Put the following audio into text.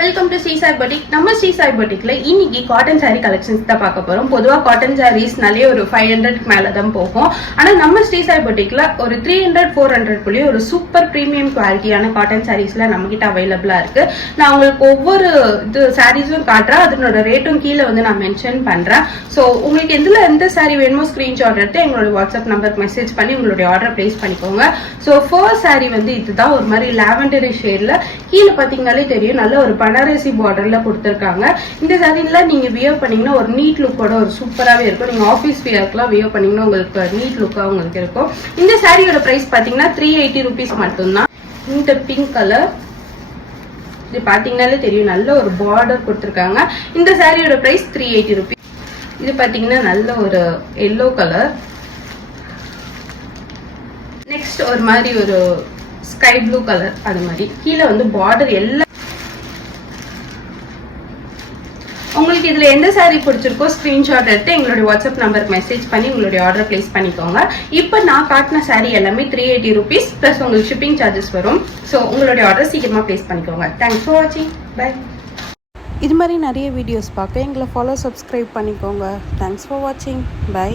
Welcome to Sri Sai boutique. நம்ம ஸ்ரீசாய் பொட்டிக்ல இன்னைக்கு cotton sari collections தான் பார்க்க போறோம். பொதுவா காட்டன் சாரீஸ் நல்ல ஒரு 500 மேல தான் போகும். ஆனா நம்ம ஸ்ரீசாய் பொட்டிக்ல ஒரு 300-400 குள்ளே ஒரு சூப்பர் பிரீமியம் குவாலிட்டியான காட்டன் சாரீஸ்ல நம்ம கிட்ட அவைலபிளா இருக்கு. நான் உங்களுக்கு ஒவ்வொரு சாரீஸும் காட்டுறேன், அதனோட ரேட்டும் கீழே வந்து நான் மென்ஷன் பண்றேன். ஸோ உங்களுக்கு எந்த சாரீ வேணுமோ ஸ்கிரீன்ஷாட் எடுத்து எங்களோட வாட்ஸ்அப் நம்பருக்கு மெசேஜ் பண்ணி உங்களுடைய ஆர்டர் பிளேஸ் பண்ணிக்கோங்க. ஸோ ஃபர்ஸ்ட் சாரீ வந்து இதுதான், ஒரு மாதிரி லாவெண்டரி ஷேட்ல கீழே பாத்தீங்கன்னாலே தெரியும், நல்ல ஒரு பனாரசி பார்டர்ல கொடுத்திருக்காங்க. இந்த சாரீல நீங்க வியர் பண்ணீங்கன்னா ஒரு நீட் லுக்கோட ஒரு சூப்பராகவே இருக்கும். நீங்க ஆஃபீஸ் வியர்க்குலாம் வியர் பண்ணீங்கன்னா உங்களுக்கு நீட் லுக்கா உங்களுக்கு இருக்கும். இந்த சாரியோட பிரைஸ் பாத்தீங்கன்னா 380 rupees மட்டும்தான். இந்த பிங்க் கலர் இது பாத்தீங்கன்னாலே தெரியும், நல்ல ஒரு பார்டர் கொடுத்திருக்காங்க. இந்த சாரியோட பிரைஸ் 380 rupees. இது பாத்தீங்கன்னா நல்ல ஒரு எல்லோ கலர். நெக்ஸ்ட் ஒரு மாதிரி ஒரு ஸ்கை ப்ளூ கலர், அது மாதிரி கீழே வந்து பார்டர் எல்லாம். உங்களுக்கு இதுல எந்த சாரீ பிடிச்சிருக்கோ ஸ்கிரீன்ஷாட் எடுத்து எங்களுடைய வாட்ஸ்அப் நம்பருக்கு மெசேஜ் பண்ணி உங்களுடைய ஆர்டர் பிளேஸ் பண்ணிக்கோங்க. இப்போ நான் காட்டின சாரீ எல்லாமே 380 rupees பிளஸ் உங்களுக்கு ஷிப்பிங் சார்ஜஸ் வரும். ஸோ உங்களுடைய ஆர்டர் சீக்கிரமா பிளேஸ் பண்ணிக்கோங்க. தேங்க்ஸ் ஃபார் வாட்சிங். பை. இது மாதிரி நிறைய வீடியோஸ் பார்க்க எங்களை ஃபாலோ சப்ஸ்கிரைப் பண்ணிக்கோங்க. தேங்க்ஸ் ஃபார் வாட்சிங். பை.